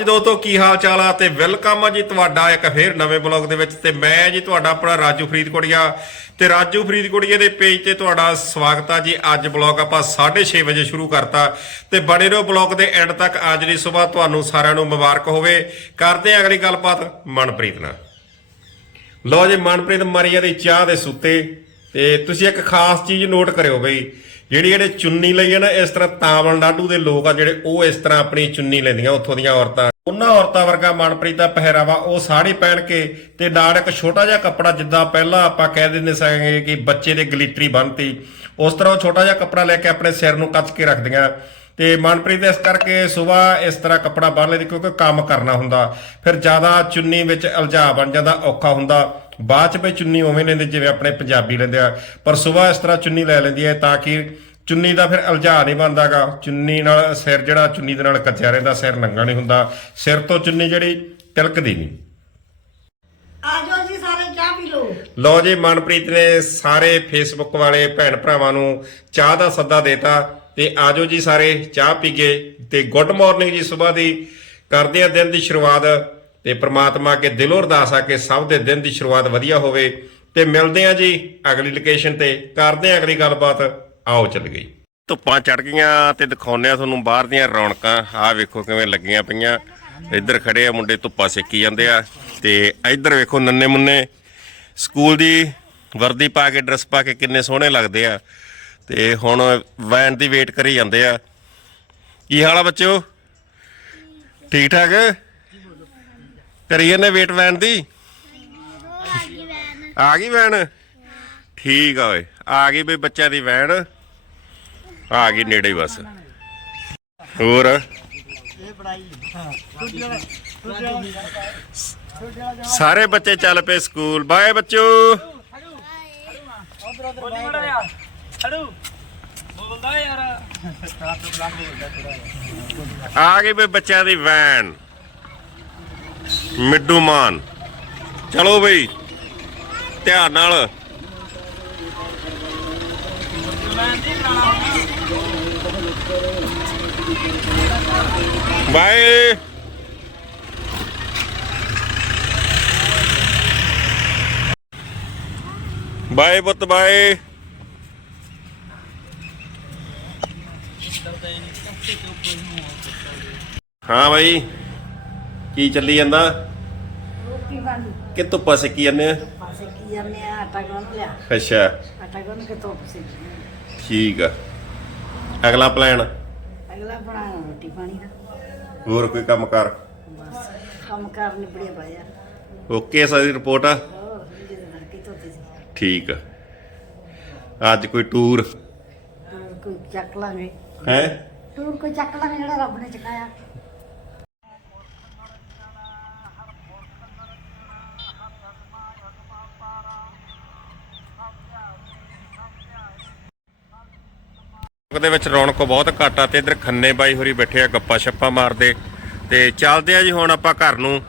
ਅੱਜ ਦੋਸਤੋ ਕੀ ਹਾਲ ਚਾਲ ਆ ਤੇ ਵੈਲਕਮ ਆ ਜੀ ਤੁਹਾਡਾ ਇੱਕ ਫੇਰ ਨਵੇਂ ਬਲੌਗ ਦੇ ਵਿੱਚ ਤੇ ਮੈਂ ਜੀ ਤੁਹਾਡਾ ਆਪਣਾ ਰਾਜੂ ਫਰੀਦਕੋਟੀਆ ਤੇ ਰਾਜੂ ਫਰੀਦਕੋਟੀਆ ਦੇ ਪੇਜ ਤੇ ਤੁਹਾਡਾ ਸਵਾਗਤ ਆ ਜੀ। ਅੱਜ ਬਲੌਗ ਆਪਾਂ 6:30 ਵਜੇ ਸ਼ੁਰੂ ਕਰਤਾ ਤੇ ਬਣੇ ਰਹੋ ਬਲੌਗ ਦੇ ਐਂਡ ਤੱਕ। ਅੱਜ ਦੀ ਸਵੇਰ ਤੁਹਾਨੂੰ ਸਾਰਿਆਂ ਨੂੰ ਮੁਬਾਰਕ ਹੋਵੇ। ਕਰਦੇ ਆ ਅਗਲੀ ਗੱਲਬਾਤ ਮਨਪ੍ਰੀਤ ਨਾਲ। ਲੋ ਜੀ, ਮਨਪ੍ਰੀਤ ਮਰੀਆ ਦੀ ਚਾਹ ਦੇ ਸੁੱਤੇ ਤੇ ਤੁਸੀਂ ਇੱਕ ਖਾਸ ਚੀਜ਼ ਨੋਟ ਕਰਿਓ ਬਈ। ਜਿਹੜੀ ਜਿਹੜੇ ਚੁੰਨੀ ਲਈ ਹੈ ਨਾ, ਇਸ ਤਰ੍ਹਾਂ ਤਾਮਿਲਨਾਡੂ ਦੇ ਲੋਕ ਆ ਜਿਹੜੇ, ਉਹ ਇਸ ਤਰ੍ਹਾਂ ਆਪਣੀ ਚੁੰਨੀ ਲੈਂਦੀਆਂ ਉੱਥੋਂ ਦੀਆਂ ਔਰਤਾਂ। ਉਹਨਾਂ ਔਰਤਾਂ ਵਰਗਾ ਮਨਪ੍ਰੀਤ ਦਾ ਪਹਿਰਾਵਾ, ਉਹ ਸਾੜੀ ਪਹਿਨ ਕੇ ਤੇ ਨਾਲ ਇੱਕ ਛੋਟਾ ਜਿਹਾ ਕੱਪੜਾ ਜਿੱਦਾਂ ਪਹਿਲਾਂ ਆਪਾਂ ਕਹਿ ਦਿੰਦੇ ਸਾਂਗੇ ਕਿ ਬੱਚੇ ਦੇ ਗਲੀਟਰੀ ਬੰਨਤੀ, ਉਸ ਤਰ੍ਹਾਂ ਉਹ ਛੋਟਾ ਜਿਹਾ ਕੱਪੜਾ ਲੈ ਕੇ ਆਪਣੇ ਸਿਰ ਨੂੰ ਕੱਚ ਕੇ ਰੱਖਦੀਆਂ। ਤੇ ਮਨਪ੍ਰੀਤ ਇਸ ਕਰਕੇ ਸਵੇਰ ਇਸ ਤਰ੍ਹਾਂ ਕੱਪੜਾ ਬੰਨ ਲੈਂਦੀ ਕਿਉਂਕਿ ਕੰਮ ਕਰਨਾ ਹੁੰਦਾ। ਫਿਰ ਜ਼ਿਆਦਾ ਚੁੰਨੀ ਵਿੱਚ ਅਲਝਾ ਬਣ ਜਾਂਦਾ, ਔਖਾ ਹੁੰਦਾ। ਬਾਅਦ ਚ ਵੀ ਚੁੰਨੀ ਉਵੇਂ ਲੈਂਦੇ ਜਿਵੇਂ ਆਪਣੇ ਪੰਜਾਬੀ ਲੈਂਦੇ ਆ। ਪਰ ਸਵੇਰ ਇਸ ਤਰ੍ਹਾਂ ਚੁੰਨੀ ਲੈ ਲੈਂਦੀ ਹੈ ਤਾਂ ਕਿ ਚੁੰਨੀ ਦਾ ਫਿਰ ਅਲਝਾ ਨਹੀਂ ਬਣਦਾਗਾ। ਚੁੰਨੀ ਨਾਲ ਸਿਰ ਜਿਹੜਾ ਚੁੰਨੀ ਦੇ ਨਾਲ ਕੱਚਿਆ ਰਹਿੰਦਾ ਸਿਰ ਨੰਗਾ ਨਹੀਂ ਹੁੰਦਾ। ਸਿਰ ਤੋਂ ਚੁੰਨੀ ਜਿਹੜੀ ਤਿਲਕਦੀ ਨਹੀਂ। ਆ ਜਾਓ ਜੀ ਸਾਰੇ ਚਾਹ ਪੀ ਲਓ। ਲਓ ਜੀ ਮਨਪ੍ਰੀਤ ਨੇ ਸਾਰੇ ਫੇਸਬੁੱਕ ਵਾਲੇ ਭੈਣ ਭਰਾਵਾਂ ਨੂੰ ਚਾਹ ਦਾ ਸੱਦਾ ਦੇਤਾ। ਤੇ ਆਜੋ ਜੀ ਸਾਰੇ ਚਾਹ ਪੀਗੇ ਤੇ ਗੁੱਡ ਮਾਰਨਿੰਗ ਜੀ ਸਵੇਰ ਦੀ। ਕਰਦੇ ਆ ਦਿਨ ਦੀ ਸ਼ੁਰੂਆਤ। ਤੇ ਪ੍ਰਮਾਤਮਾ ਅੱਗੇ ਦਿਲੋਂ ਅਰਦਾਸ ਆ ਕਿ ਸਭ ਦੇ ਦਿਨ ਦੀ ਸ਼ੁਰੂਆਤ ਵਧੀਆ ਹੋਵੇ। ਤੇ ਮਿਲਦੇ ਆ ਜੀ ਅਗਲੀ ਲੋਕੇਸ਼ਨ ਤੇ। ਕਰਦੇ ਆ ਅਗਲੀ ਗੱਲਬਾਤ। ਆਓ ਚੱਲ ਗਈ। ਧੁੱਪਾਂ ਚੜ ਗਈਆਂ ਤੇ ਦਿਖਾਉਂਦੇ ਆ ਤੁਹਾਨੂੰ ਬਾਹਰ ਦੀਆਂ ਰੌਣਕਾਂ। ਆਹ ਵੇਖੋ ਕਿਵੇਂ ਲੱਗੀਆਂ ਪਈਆਂ। ਇੱਧਰ ਖੜੇ ਆ ਮੁੰਡੇ ਧੁੱਪਾਂ ਸੇਕੀ ਜਾਂਦੇ ਆ। ਤੇ ਇੱਧਰ ਵੇਖੋ ਨੰਨੇ ਮੁੰਨੇ। ਸਕੂਲ ਦੀ ਵਰਦੀ ਪਾ ਕੇ, ਡਰੈਸ ਪਾ ਕੇ ਕਿੰਨੇ ਸੋਹਣੇ ਲੱਗਦੇ ਆ। ਤੇ ਹੁਣ ਵੈਨ ਦੀ ਵੇਟ ਕਰੀ ਜਾਂਦੇ ਆ। ਕੀ ਹਾਲ ਆ ਬੱਚਿਓ? ਠੀਕ ਠਾਕ? ਕਰੀ ਜਾਂਦੇ ਵੇਟ ਵੈਨ ਦੀ? ਆ ਗਈ ਵੈਨ ਠੀਕ ਆ ਓਏ ਆ ਗਈ ਬਈ ਬੱਚਿਆਂ ਦੀ ਵੈਨ ਆ ਗਈ ਨੇੜੇ ਹੀ ਬਸ। ਹੋਰ? ਸਾਰੇ ਬੱਚੇ ਚੱਲ ਪਏ ਸਕੂਲ। ਬਾਏ ਬੱਚੋ ਆ ਗਈ ਬਈ ਬੱਚਿਆਂ ਦੀ ਵੈਨ ਮਿੱਡੂ ਮਾਨ। ਚਲੋ ਬਈ ਧਿਆਨ ਨਾਲ। ਬਾਏ। ਬਾਏ ਪੁੱਤ ਬਾਏ। ਹਾਂ ਬਾਈ। ਕੀ ਚੱਲੀ ਜਾਂਦਾ? ਰੋਟੀ ਬਣ ਕਿ ਧੁੱਪਾ ਸੇਕੀ ਜਾਂਦੇ ਆ? ਪਾਸੇ ਕੀ ਜਾਂਦੇ ਆ ਆਟਾ ਗੁੰਨ ਲਿਆ। ਅੱਛਾ। ਆਟਾ ਗੁੰਨ ਕੇ ਧੁੱਪ ਸੇ ਠੀਕ ਆ। ਅਗਲਾ ਪਲਾਨ ਅਗਲਾ ਬਣਾਉਣਾ ਰੋਟੀ ਪਾਣੀ ਦਾ। ਹੋਰ ਕੋਈ ਕੰਮ ਕਰ? ਬਸ ਕੰਮ ਕਾਰ ਨਿਬੜੇ ਪਿਆ ਓਕੇ ਸਾਡੀ ਰਿਪੋਰਟ ਆ? ਹੋਰ ਜਿਹਦੇ ਨਾਲ ਕੀ ਧੋਤੇ ਸੀ ਠੀਕ ਆ। ਅੱਜ ਕੋਈ ਟੂਰ ਹੋਰ ਕੋਈ ਚੱਕ ਲਾਂਗੇ। ਹੈ? ਟੂਰ ਕੋਈ ਚੱਕ ਲਾਂਗੇ ਜਿਹੜਾ ਰੱਬ ਨੇ ਚਕਾਇਆ। ਦੇ ਵਿੱਚ ਰੌਣਕ ਬਹੁਤ ਘੱਟ ਆ ਤੇ ਇਧਰ ਖੰਨੇ ਬਾਈ ਹੋਰੀ ਬੈਠੇ ਆ ਗੱਪਾ ਛੱਪਾ ਮਾਰਦੇ ਤੇ ਚੱਲਦੇ ਆ ਜੀ ਹੁਣ ਆਪਾਂ ਘਰ ਨੂੰ।